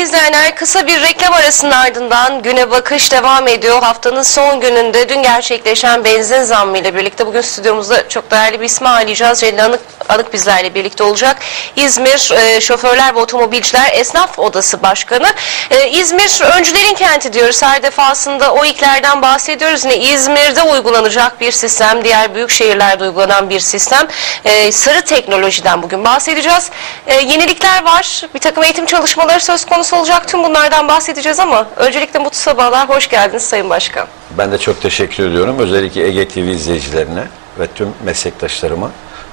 izleyenler kısa bir reklam arasının ardından güne bakış devam ediyor. Haftanın son gününde dün gerçekleşen benzin zammı ile birlikte bugün stüdyomuzda çok değerli bir ismi ağırlayacağız. Celil Anık, Anık bizlerle birlikte olacak. İzmir e, Şoförler ve Otomobilciler Esnaf Odası Başkanı. E, İzmir öncülerin kenti diyoruz. Her defasında o ilklerden bahsediyoruz. Yine İzmir'de uygulanacak bir sistem, diğer büyük şehirlerde uygulanan bir sistem. E, sarı teknolojiden bugün bahsedeceğiz. E, yenilikler var. Bir takım eğitim çalışmaları söz konusu olacak. Tüm bunlardan bahsedeceğiz ama öncelikle mutlu sabahlar. Hoş geldiniz Sayın Başkan. Ben de çok teşekkür ediyorum. Özellikle Ege TV izleyicilerine ve tüm meslektaşlarıma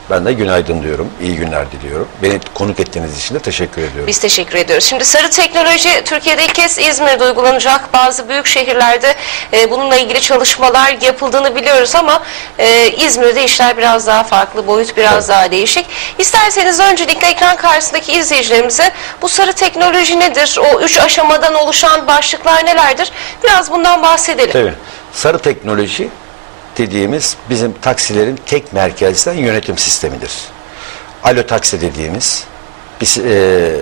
ben de günaydın diyorum. İyi günler diliyorum. Beni konuk ettiğiniz için de teşekkür ediyorum. Biz teşekkür ediyoruz. Şimdi sarı teknoloji Türkiye'de ilk kez İzmir'de uygulanacak. Bazı büyük şehirlerde e, bununla ilgili çalışmalar yapıldığını biliyoruz ama e, İzmir'de işler biraz daha farklı, boyut biraz Evet. daha değişik. İsterseniz öncelikle ekran karşısındaki izleyicilerimize bu sarı teknoloji nedir? O üç aşamadan oluşan başlıklar nelerdir? Biraz bundan bahsedelim. Tabii. Sarı teknoloji dediğimiz bizim taksilerin tek merkezden yönetim sistemidir. Alo taksi dediğimiz bir, e,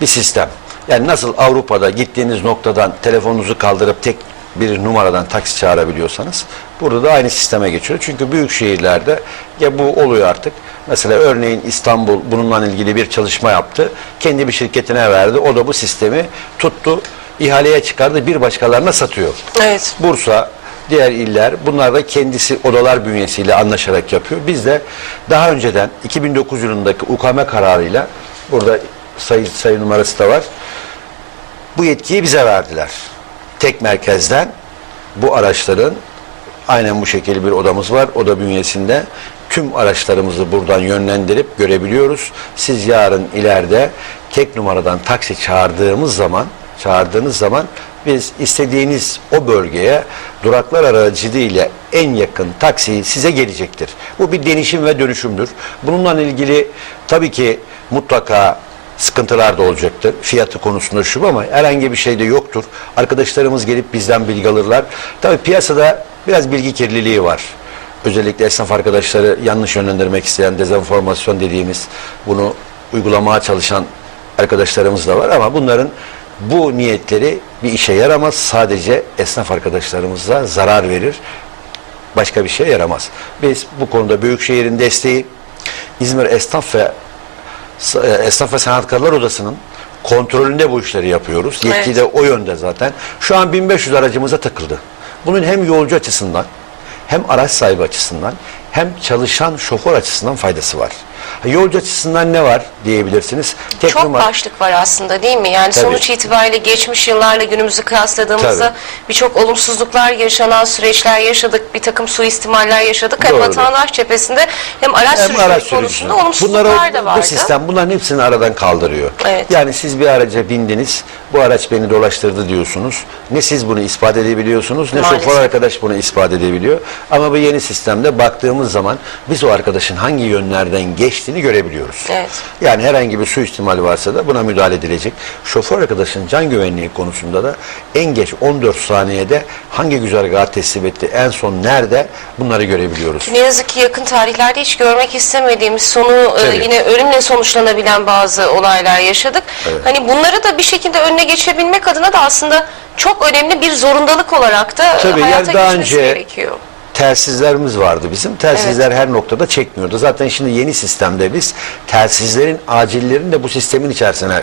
bir sistem. Yani nasıl Avrupa'da gittiğiniz noktadan telefonunuzu kaldırıp tek bir numaradan taksi çağırabiliyorsanız burada da aynı sisteme geçiyor. Çünkü büyük şehirlerde ya bu oluyor artık. Mesela örneğin İstanbul bununla ilgili bir çalışma yaptı. Kendi bir şirketine verdi. O da bu sistemi tuttu, ihaleye çıkardı, bir başkalarına satıyor. Evet. Bursa, diğer iller bunlar da kendisi odalar bünyesiyle anlaşarak yapıyor. Biz de daha önceden 2009 yılındaki UKM kararıyla burada sayı, sayı numarası da var. Bu yetkiyi bize verdiler. Tek merkezden bu araçların aynen bu şekilde bir odamız var. Oda bünyesinde tüm araçlarımızı buradan yönlendirip görebiliyoruz. Siz yarın ileride tek numaradan taksi çağırdığımız zaman çağırdığınız zaman biz istediğiniz o bölgeye duraklar aracılığıyla en yakın taksi size gelecektir. Bu bir denişim ve dönüşümdür. Bununla ilgili tabii ki mutlaka sıkıntılar da olacaktır. Fiyatı konusunda şu ama herhangi bir şey de yoktur. Arkadaşlarımız gelip bizden bilgi alırlar. Tabii piyasada biraz bilgi kirliliği var. Özellikle esnaf arkadaşları yanlış yönlendirmek isteyen dezenformasyon dediğimiz bunu uygulamaya çalışan arkadaşlarımız da var ama bunların bu niyetleri bir işe yaramaz. Sadece esnaf arkadaşlarımıza zarar verir. Başka bir şeye yaramaz. Biz bu konuda Büyükşehir'in desteği İzmir Esnaf ve e, Esnaf ve Sanatkarlar Odası'nın kontrolünde bu işleri yapıyoruz. Yetki Evet. de o yönde zaten. Şu an 1500 aracımıza takıldı. Bunun hem yolcu açısından hem araç sahibi açısından hem çalışan şoför açısından faydası var. Ha, Yolcu açısından ne var diyebilirsiniz. Tek Çok numara- başlık var aslında değil mi? Yani Tabii. sonuç itibariyle geçmiş yıllarla günümüzü kıyasladığımızda Tabii. birçok olumsuzluklar yaşanan süreçler yaşadık. Bir takım suistimaller yaşadık. Hem vatandaş cephesinde hem araç Hem araç konusunda olumsuzluklar Bunları, da vardı. bu sistem bunların hepsini aradan kaldırıyor. Evet. Yani siz bir araca bindiniz, bu araç beni dolaştırdı diyorsunuz. Ne siz bunu ispat edebiliyorsunuz, ne Maalesef. şoför arkadaş bunu ispat edebiliyor. Ama bu yeni sistemde baktığımız zaman biz o arkadaşın hangi yönlerden geçtiğini görebiliyoruz. Evet. Yani herhangi bir suistimal varsa da buna müdahale edilecek. Şoför arkadaşın can güvenliği konusunda da en geç 14 saniyede hangi güzergahı teslim etti, en son nerede bunları görebiliyoruz. Ne yazık ki yakın tarihlerde hiç görmek istemediğimiz sonu e, Tabii. yine ölümle sonuçlanabilen bazı olaylar yaşadık. Hani bunları da bir şekilde önüne geçebilmek adına da aslında çok önemli bir zorundalık olarak da Tabii, hayata yani daha geçmesi önce- gerekiyor. Telsizlerimiz vardı bizim. Telsizler her noktada çekmiyordu. Zaten şimdi yeni sistemde biz telsizlerin acillerini de bu sistemin içerisine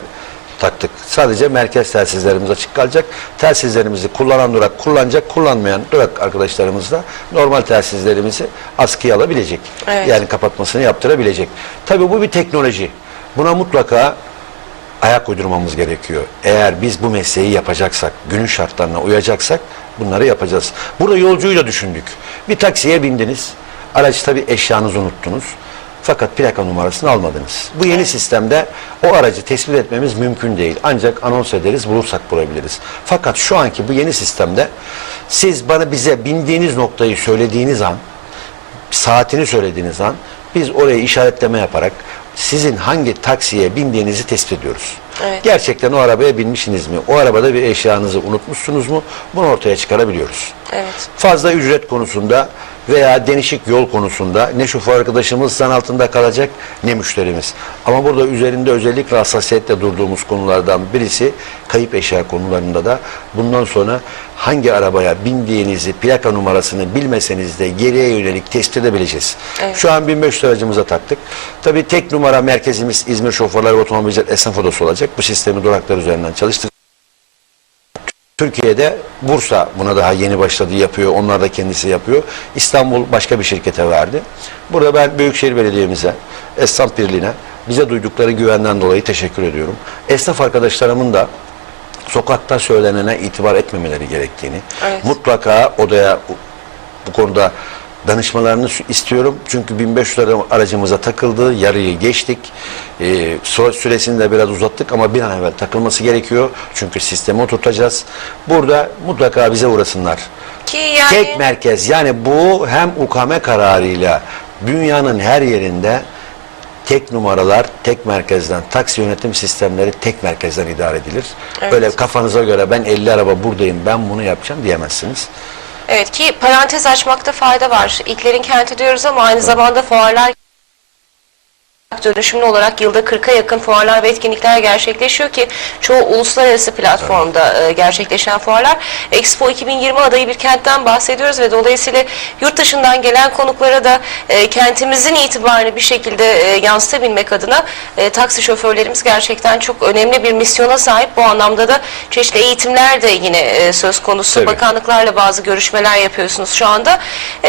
taktık. Sadece merkez telsizlerimiz açık kalacak. Telsizlerimizi kullanan durak kullanacak, kullanmayan durak arkadaşlarımız da normal telsizlerimizi askıya alabilecek. Evet. Yani kapatmasını yaptırabilecek. Tabii bu bir teknoloji. Buna mutlaka ayak uydurmamız gerekiyor. Eğer biz bu mesleği yapacaksak, günün şartlarına uyacaksak bunları yapacağız. Burada yolcuyu da düşündük. Bir taksiye bindiniz. Araç tabii eşyanızı unuttunuz. Fakat plaka numarasını almadınız. Bu yeni sistemde o aracı tespit etmemiz mümkün değil. Ancak anons ederiz, bulursak bulabiliriz. Fakat şu anki bu yeni sistemde siz bana bize bindiğiniz noktayı söylediğiniz an saatini söylediğiniz an biz oraya işaretleme yaparak sizin hangi taksiye bindiğinizi tespit ediyoruz. Evet. Gerçekten o arabaya binmişsiniz mi? O arabada bir eşyanızı unutmuşsunuz mu? Bunu ortaya çıkarabiliyoruz. Evet. Fazla ücret konusunda veya denişik yol konusunda ne şoför arkadaşımız zan altında kalacak ne müşterimiz. Ama burada üzerinde özellikle hassasiyetle durduğumuz konulardan birisi kayıp eşya konularında da bundan sonra hangi arabaya bindiğinizi, plaka numarasını bilmeseniz de geriye yönelik tespit edebileceğiz. Evet. Şu an 1500 aracımıza taktık. Tabii tek numara merkezimiz İzmir Şoförler ve Otomobilciler Esnaf Odası olacak. Bu sistemi duraklar üzerinden çalıştık. Türkiye'de Bursa buna daha yeni başladı yapıyor. Onlar da kendisi yapıyor. İstanbul başka bir şirkete verdi. Burada ben Büyükşehir Belediye'mize, Esnaf Birliği'ne bize duydukları güvenden dolayı teşekkür ediyorum. Esnaf arkadaşlarımın da sokakta söylenene itibar etmemeleri gerektiğini, Evet. mutlaka odaya bu konuda danışmalarını istiyorum. Çünkü 1500 ara- aracımıza takıldı. Yarıyı geçtik. Sü- süresini de biraz uzattık ama bir an evvel takılması gerekiyor. Çünkü sistemi oturtacağız. Burada mutlaka bize uğrasınlar. Ki yani Tek merkez yani bu hem ukame kararıyla dünyanın her yerinde tek numaralar tek merkezden taksi yönetim sistemleri tek merkezden idare edilir. Evet. Böyle kafanıza göre ben 50 araba buradayım ben bunu yapacağım diyemezsiniz. Evet ki parantez açmakta fayda var. İlklerin kenti diyoruz ama aynı zamanda fuarlar dönüşümlü olarak yılda 40'a yakın fuarlar ve etkinlikler gerçekleşiyor ki çoğu uluslararası platformda e, gerçekleşen fuarlar. Expo 2020 adayı bir kentten bahsediyoruz ve dolayısıyla yurt dışından gelen konuklara da e, kentimizin itibarını bir şekilde e, yansıtabilmek adına e, taksi şoförlerimiz gerçekten çok önemli bir misyona sahip. Bu anlamda da çeşitli eğitimler de yine söz konusu. Tabii. Bakanlıklarla bazı görüşmeler yapıyorsunuz şu anda.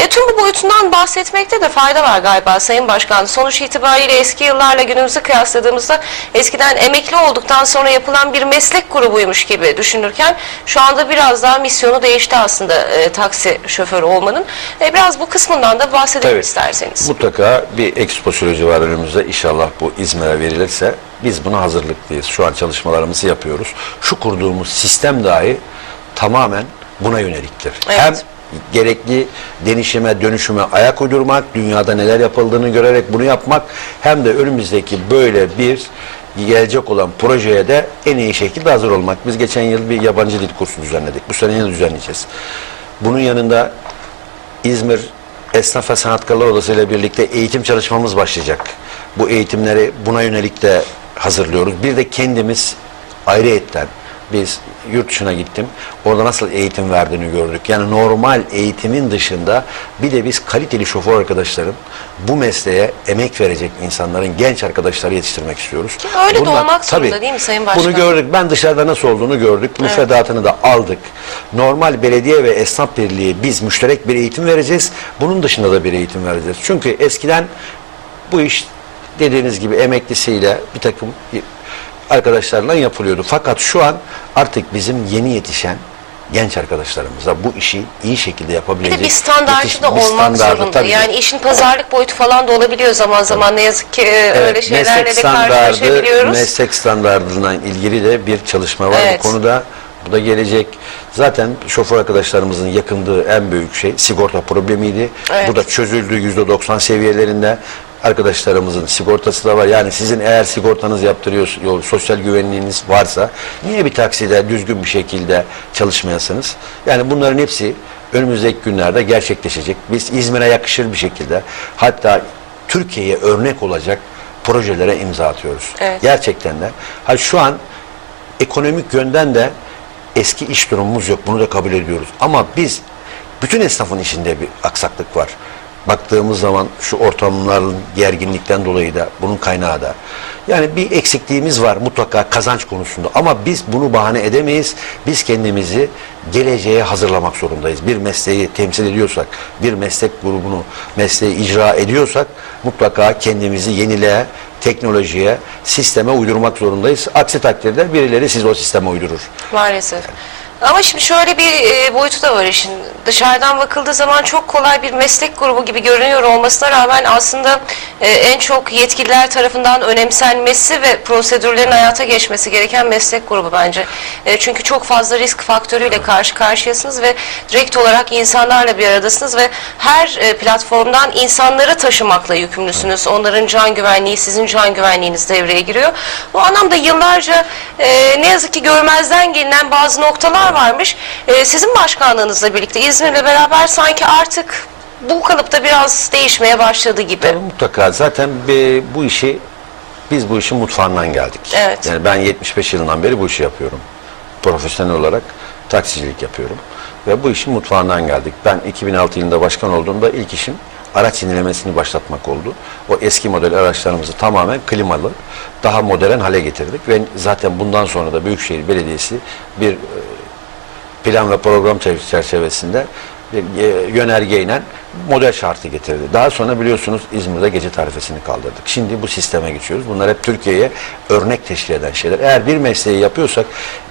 Tüm bu boyutundan bahsetmekte de fayda var galiba Sayın Başkan. Sonuç itibariyle eski yıllarla günümüzü kıyasladığımızda eskiden emekli olduktan sonra yapılan bir meslek grubuymuş gibi düşünürken şu anda biraz daha misyonu değişti aslında e, taksi şoförü olmanın. E, biraz bu kısmından da bahsedelim Tabii. isterseniz. Mutlaka bir expo süreci var önümüzde. İnşallah bu İzmir'e verilirse biz buna hazırlıklıyız. Şu an çalışmalarımızı yapıyoruz. Şu kurduğumuz sistem dahi tamamen buna yöneliktir. Evet. Hem gerekli denişime, dönüşüme ayak uydurmak, dünyada neler yapıldığını görerek bunu yapmak hem de önümüzdeki böyle bir gelecek olan projeye de en iyi şekilde hazır olmak. Biz geçen yıl bir yabancı dil kursu düzenledik. Bu sene yine düzenleyeceğiz. Bunun yanında İzmir Esnaf ve Sanatkarlar Odası ile birlikte eğitim çalışmamız başlayacak. Bu eğitimleri buna yönelik de hazırlıyoruz. Bir de kendimiz ayrıyetten biz yurt dışına gittim. Orada nasıl eğitim verdiğini gördük. Yani normal eğitimin dışında bir de biz kaliteli şoför arkadaşların bu mesleğe emek verecek insanların genç arkadaşları yetiştirmek istiyoruz. Ki öyle de olmak zorunda değil mi Sayın Başkan? Bunu gördük. Ben dışarıda nasıl olduğunu gördük. Müfredatını da aldık. Normal belediye ve esnaf birliği biz müşterek bir eğitim vereceğiz. Bunun dışında da bir eğitim vereceğiz. Çünkü eskiden bu iş dediğiniz gibi emeklisiyle bir takım arkadaşlarla yapılıyordu. Fakat şu an artık bizim yeni yetişen genç arkadaşlarımıza bu işi iyi şekilde Bir yapabilecek de bir standartı yetiş- da bir olmak zorunda. tabii. Yani işin pazarlık boyutu falan da olabiliyor zaman zaman. Ne yazık ki e, öyle Evet, şeylerle meslek de karşılaşabiliyoruz. meslek standartına ilgili de bir çalışma var Evet. bu konuda. Bu da gelecek. Zaten şoför arkadaşlarımızın yakındığı en büyük şey sigorta problemiydi. Evet. Bu da çözüldü yüzde 90 seviyelerinde. Arkadaşlarımızın sigortası da var. Yani sizin eğer sigortanız yaptırıyor, sosyal güvenliğiniz varsa niye bir takside düzgün bir şekilde çalışmayasınız? Yani bunların hepsi önümüzdeki günlerde gerçekleşecek. Biz İzmir'e yakışır bir şekilde hatta Türkiye'ye örnek olacak projelere imza atıyoruz. Evet. Gerçekten de. Ha şu an ekonomik yönden de eski iş durumumuz yok. Bunu da kabul ediyoruz. Ama biz bütün esnafın işinde bir aksaklık var. Baktığımız zaman şu ortamların gerginlikten dolayı da bunun kaynağı da. Yani bir eksikliğimiz var mutlaka kazanç konusunda ama biz bunu bahane edemeyiz. Biz kendimizi geleceğe hazırlamak zorundayız. Bir mesleği temsil ediyorsak, bir meslek grubunu, mesleği icra ediyorsak mutlaka kendimizi yeniliğe, teknolojiye, sisteme uydurmak zorundayız. Aksi takdirde birileri siz o sisteme uydurur. Maalesef. Ama şimdi şöyle bir e, boyutu da var işin. Dışarıdan bakıldığı zaman çok kolay bir meslek grubu gibi görünüyor olmasına rağmen aslında e, en çok yetkililer tarafından önemsenmesi ve prosedürlerin hayata geçmesi gereken meslek grubu bence. E, çünkü çok fazla risk faktörüyle karşı karşıyasınız ve direkt olarak insanlarla bir aradasınız ve her platformdan insanları taşımakla yükümlüsünüz. Onların can güvenliği, sizin can güvenliğiniz devreye giriyor. Bu anlamda yıllarca ne yazık ki görmezden gelinen bazı noktalar varmış. E, sizin başkanlığınızla birlikte İzmir'le beraber sanki artık bu kalıpta biraz değişmeye başladı gibi. Tabii mutlaka zaten be- bu işi biz bu işin mutfağından geldik. Evet. Yani ben 75 yılından beri bu işi yapıyorum. Profesyonel olarak taksicilik yapıyorum. Ve bu işin mutfağından geldik. Ben 2006 yılında başkan olduğumda ilk işim araç yenilemesini başlatmak oldu. O eski model araçlarımızı tamamen klimalı, daha modern hale getirdik. Ve zaten bundan sonra da Büyükşehir Belediyesi bir e, plan ve program çer- çerçevesinde bir e, yönergeyle model şartı getirdi. Daha sonra biliyorsunuz İzmir'de gece tarifesini kaldırdık. Şimdi bu sisteme geçiyoruz. Bunlar hep Türkiye'ye örnek teşkil eden şeyler. Eğer bir mesleği yapıyorsak,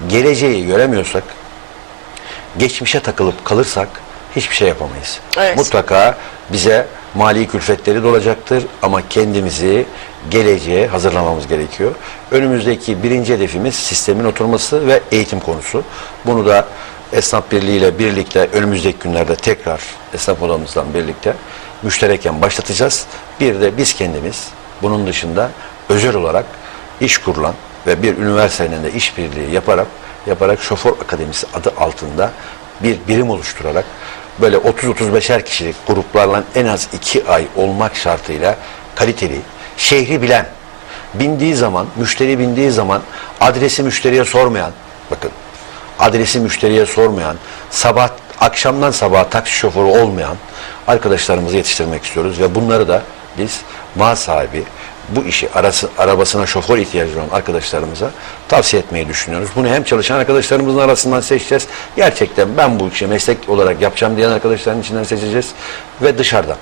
geleceği göremiyorsak, geçmişe takılıp kalırsak hiçbir şey yapamayız. Evet. Mutlaka bize mali külfetleri de olacaktır ama kendimizi geleceğe hazırlamamız gerekiyor. Önümüzdeki birinci hedefimiz sistemin oturması ve eğitim konusu. Bunu da Esnaf Birliği ile birlikte önümüzdeki günlerde tekrar esnaf odamızdan birlikte müştereken başlatacağız. Bir de biz kendimiz bunun dışında özel olarak iş kurulan ve bir üniversitenin de işbirliği yaparak yaparak şoför akademisi adı altında bir birim oluşturarak böyle 30-35'er kişilik gruplarla en az 2 ay olmak şartıyla kaliteli, şehri bilen, bindiği zaman, müşteri bindiği zaman adresi müşteriye sormayan, bakın adresi müşteriye sormayan, sabah akşamdan sabaha taksi şoförü olmayan arkadaşlarımızı yetiştirmek istiyoruz ve bunları da biz mal sahibi bu işi arası, arabasına şoför ihtiyacı olan arkadaşlarımıza tavsiye etmeyi düşünüyoruz. Bunu hem çalışan arkadaşlarımızın arasından seçeceğiz. Gerçekten ben bu işi meslek olarak yapacağım diyen arkadaşların içinden seçeceğiz ve dışarıdan.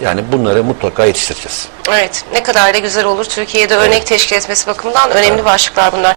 Yani bunları mutlaka yetiştireceğiz. Evet, ne kadar da güzel olur. Türkiye'de örnek teşkil etmesi bakımından önemli başlıklar bunlar.